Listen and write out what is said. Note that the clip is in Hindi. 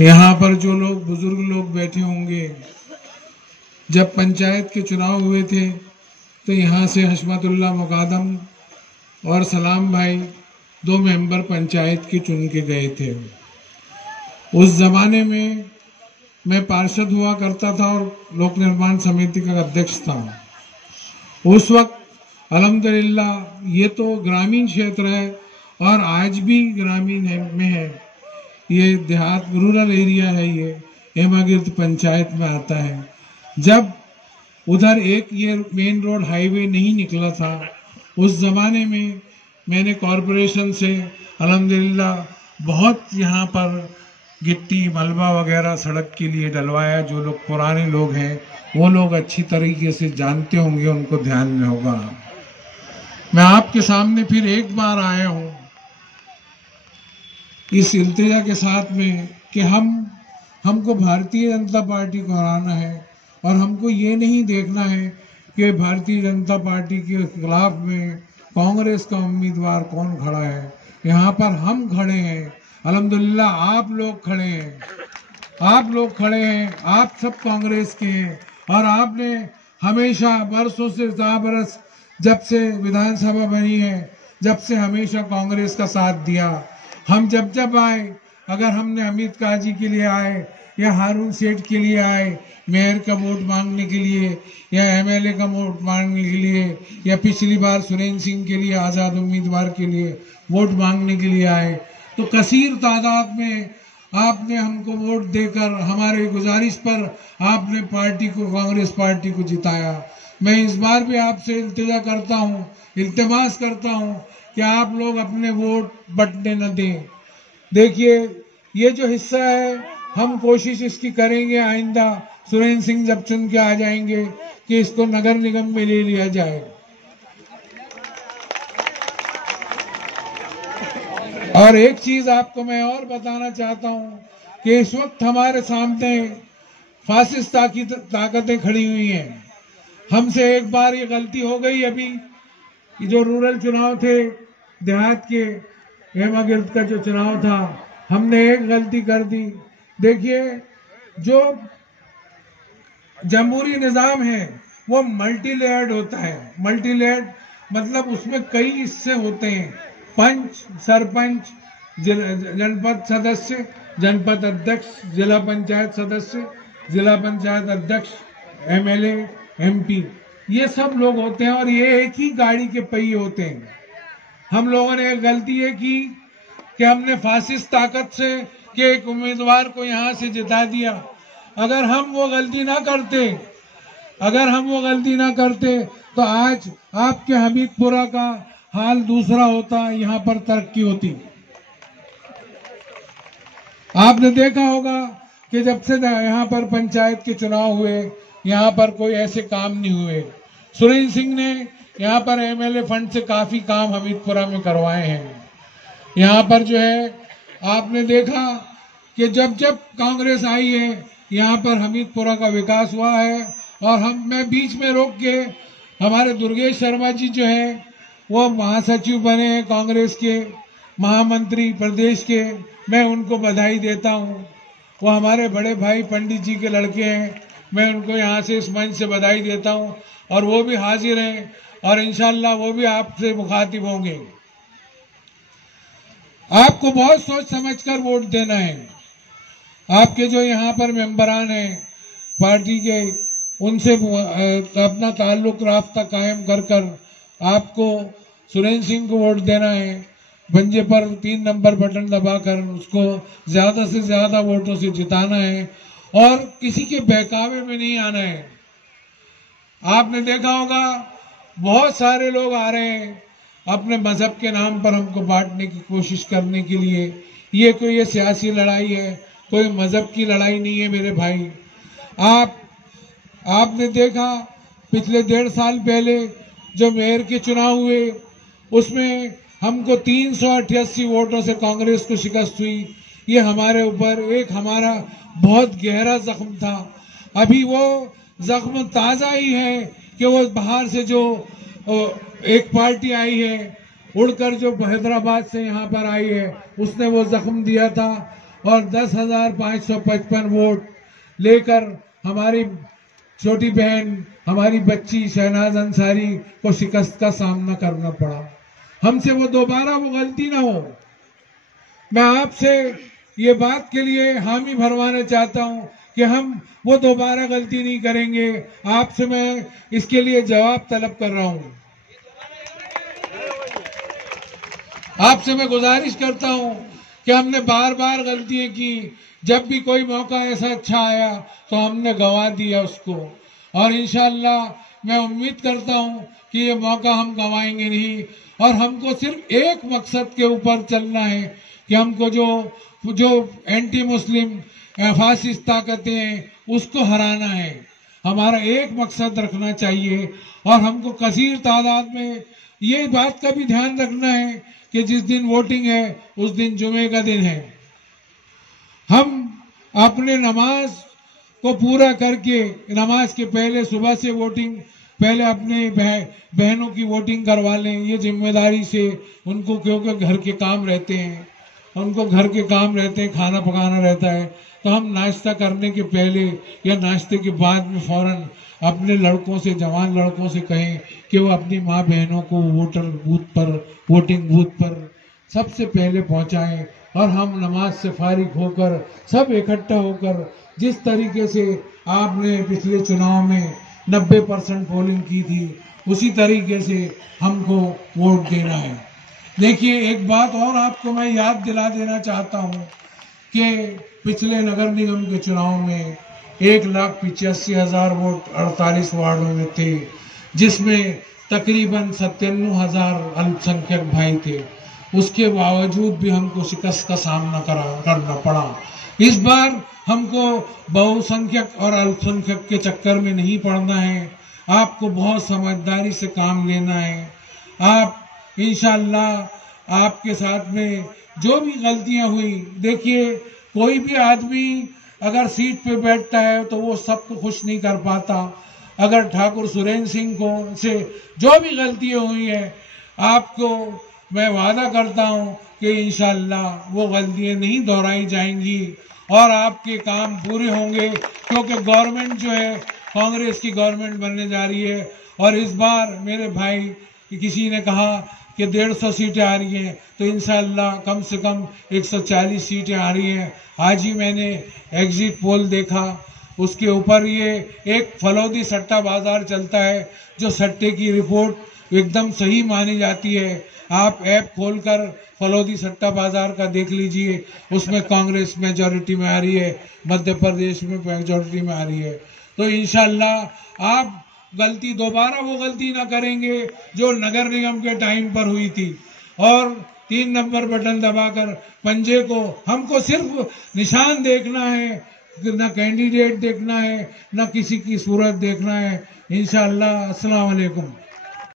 यहाँ पर जो लोग बुजुर्ग लोग बैठे होंगे, जब पंचायत के चुनाव हुए थे तो यहाँ से हशमतुल्लाह मुकादम और सलाम भाई 2 मेंबर पंचायत के चुन के गए थे। उस जमाने में मैं पार्षद हुआ करता था और लोक निर्माण समिति का अध्यक्ष था। उस वक्त अल्हम्दुलिल्लाह ये तो ग्रामीण क्षेत्र है और आज भी ग्रामीण में है, ये देहात रूरल एरिया है, ये हेमागिर्द पंचायत में आता है। जब उधर एक ये मेन रोड हाईवे नहीं निकला था, उस जमाने में मैंने कॉरपोरेशन से अल्हम्दुलिल्लाह बहुत यहाँ पर गिट्टी मलबा वगैरह सड़क के लिए डलवाया। जो लोग पुराने लोग हैं वो लोग अच्छी तरीके से जानते होंगे, उनको ध्यान में होगा। मैं आपके सामने फिर एक बार आया हूँ इस इल्तिजा के साथ में कि हमको भारतीय जनता पार्टी को हराना है और हमको ये नहीं देखना है कि भारतीय जनता पार्टी के खिलाफ में कांग्रेस का उम्मीदवार कौन खड़ा है। यहाँ पर हम खड़े हैं, अल्हम्दुलिल्लाह आप लोग खड़े हैं, आप सब कांग्रेस के हैं और आपने हमेशा बरसों से बरस जब से विधानसभा बनी है, जब से हमेशा कांग्रेस का साथ दिया। हम जब आए, अगर हमने हमीद काजी के लिए आए या हारून सेठ के लिए आए, मेयर का वोट मांगने के लिए या एमएलए का वोट मांगने के लिए या पिछली बार सुरेंद्र सिंह के लिए आजाद उम्मीदवार के लिए वोट मांगने के लिए आए, तो कसीर तादाद में आपने हमको वोट देकर हमारे गुजारिश पर आपने पार्टी को, कांग्रेस पार्टी को जिताया। मैं इस बार भी आपसे इल्तिमास करता हूं कि आप लोग अपने वोट बंटने न दें। देखिए ये जो हिस्सा है, हम कोशिश इसकी करेंगे आइंदा सुरेंद्र सिंह जब चुन के आ जाएंगे कि इसको नगर निगम में ले लिया जाए। और एक चीज आपको मैं और बताना चाहता हूं कि इस वक्त हमारे सामने फासिस्ट ताकतें खड़ी हुई हैं। हमसे एक बार ये गलती हो गई, अभी जो रूरल चुनाव थे, देहात के हेमागिर्द का जो चुनाव था, हमने एक गलती कर दी। देखिए जो जमहूरी निजाम है वो मल्टी लेयर्ड होता है। मल्टी लेयर्ड मतलब उसमें कई हिस्से होते हैं, पंच, सरपंच, जनपद सदस्य, जनपद अध्यक्ष, जिला पंचायत सदस्य, जिला पंचायत अध्यक्ष, एमएलए, एमपी, ये सब लोग होते हैं और ये एक ही गाड़ी के पहिए होते हैं। हम लोगों ने एक गलती ये की कि हमने फासिस्ट ताकत से के एक उम्मीदवार को यहां से जिता दिया। अगर हम वो गलती ना करते तो आज आपके हमीदपुरा का हाल दूसरा होता, यहाँ पर तरक्की होती। आपने देखा होगा कि जब से यहाँ पर पंचायत के चुनाव हुए, यहाँ पर कोई ऐसे काम नहीं हुए। सुरेंद्र सिंह ने यहाँ पर एमएलए फंड से काफी काम हमीदपुरा में करवाए हैं। यहाँ पर जो है आपने देखा कि जब कांग्रेस आई है यहाँ पर हमीदपुरा का विकास हुआ है। और मैं बीच में रोक के, हमारे दुर्गेश शर्मा जी जो है वो महासचिव बने हैं कांग्रेस के, महामंत्री प्रदेश के, मैं उनको बधाई देता हूँ। वो हमारे बड़े भाई पंडित जी के लड़के हैं, मैं उनको यहाँ से इस मंच से बधाई देता हूँ और वो भी हाजिर हैं और इंशाल्लाह वो भी आपसे मुखातिब होंगे। आपको बहुत सोच समझकर वोट देना है। आपके जो यहाँ पर मेंबरान हैं पार्टी के, उनसे अपना ताल्लुक राब्ता कायम कर आपको सुरेंद्र सिंह को वोट देना है। पंजे पर 3 नंबर बटन दबाकर उसको ज्यादा से ज्यादा वोटों से जिताना है और किसी के बहकावे में नहीं आना है। आपने देखा होगा बहुत सारे लोग आ रहे हैं अपने मजहब के नाम पर हमको बांटने की कोशिश करने के लिए। ये सियासी लड़ाई है, कोई मजहब की लड़ाई नहीं है मेरे भाई। आपने देखा पिछले 1.5 साल पहले जो मेयर के चुनाव हुए, उसमें हमको 388 वोटों से कांग्रेस को शिकस्त हुई। ये हमारे ऊपर एक हमारा बहुत गहरा जख्म था। अभी वो जख्म ताजा ही है कि वो बाहर से जो एक पार्टी आई है उड़कर, जो हैदराबाद से यहाँ पर आई है, उसने वो जख्म दिया था और 10,555 वोट लेकर हमारी छोटी बहन, हमारी बच्ची शहनाज अंसारी को शिकस्त का सामना करना पड़ा। हमसे वो दोबारा वो गलती ना हो। मैं आपसे ये बात के लिए हामी भरवाना चाहता हूं कि हम वो दोबारा गलती नहीं करेंगे। आपसे मैं इसके लिए जवाब तलब कर रहा हूं। आपसे मैं गुजारिश करता हूं कि हमने बार बार गलतियां की। जब भी कोई मौका ऐसा अच्छा आया तो हमने गंवा दिया उसको, और इंशाअल्लाह मैं उम्मीद करता हूं कि ये मौका हम गंवाएंगे नहीं। और हमको सिर्फ एक मकसद के ऊपर चलना है कि हमको जो एंटी मुस्लिम फासिस्ट ताकतें हैं उसको हराना है। हमारा एक मकसद रखना चाहिए, और हमको कसीर तादाद में ये बात का भी ध्यान रखना है कि जिस दिन वोटिंग है उस दिन जुमे का दिन है। हम अपने नमाज को पूरा करके, नमाज के पहले सुबह से वोटिंग, पहले अपने बहनों की वोटिंग करवा लें, ये जिम्मेदारी से उनको, क्योंकि घर के काम रहते हैं, उनको घर के काम रहते हैं, खाना पकाना रहता है। तो हम नाश्ता करने के पहले या नाश्ते के बाद में फौरन अपने लड़कों से, जवान लड़कों से कहें कि वो अपनी माँ बहनों को वोटिंग बूथ पर सबसे पहले पहुंचाएं। और हम नमाज से फारिग होकर सब इकट्ठा होकर, जिस तरीके से आपने पिछले चुनाव में 90% पोलिंग की थी, उसी तरीके से हमको वोट देना है। देखिए, एक बात और आपको मैं याद दिला देना चाहता हूं कि पिछले नगर निगम के चुनाव में 1,85,000 वोट 48 वार्डों में थे, जिसमें तकरीबन 97,000 अल्पसंख्यक भाई थे। उसके बावजूद भी हमको शिकस्त का सामना करना पड़ा। इस बार हमको बहुसंख्यक और अल्पसंख्यक के चक्कर में नहीं पड़ना है। आपको बहुत समझदारी से काम लेना है। आप इंशाअल्लाह आपके साथ में जो भी गलतियां हुई, देखिए कोई भी आदमी अगर सीट पे बैठता है तो वो सबको खुश नहीं कर पाता। अगर ठाकुर सुरेंद्र सिंह को से जो भी गलतियां हुई है, आपको मैं वादा करता हूं कि इंशाअल्लाह वो गलतियां नहीं दोहराई जाएंगी और आपके काम पूरे होंगे, क्योंकि गवर्नमेंट जो है कांग्रेस की गवर्नमेंट बनने जा रही है। और इस बार मेरे भाई, किसी ने कहा कि 150 सीटें आ रही हैं, तो इंशाअल्लाह कम से कम 140 सीटें आ रही हैं। आज ही मैंने एग्जिट पोल देखा, उसके ऊपर ये एक फलौदी सट्टा बाजार चलता है, जो सट्टे की रिपोर्ट एकदम सही मानी जाती है। आप ऐप खोलकर फलौदी सट्टा बाजार का देख लीजिए, उसमें कांग्रेस मेजॉरिटी में आ रही है, मध्य प्रदेश में मेजॉरिटी में आ रही है। तो इंशाअल्लाह आप दोबारा वो गलती ना करेंगे जो नगर निगम के टाइम पर हुई थी। और 3 नंबर बटन दबाकर पंजे को, हमको सिर्फ निशान देखना है, न कैंडिडेट देखना है, न किसी की सूरत देखना है। इंशाअल्लाह। अस्सलाम वालेकुम।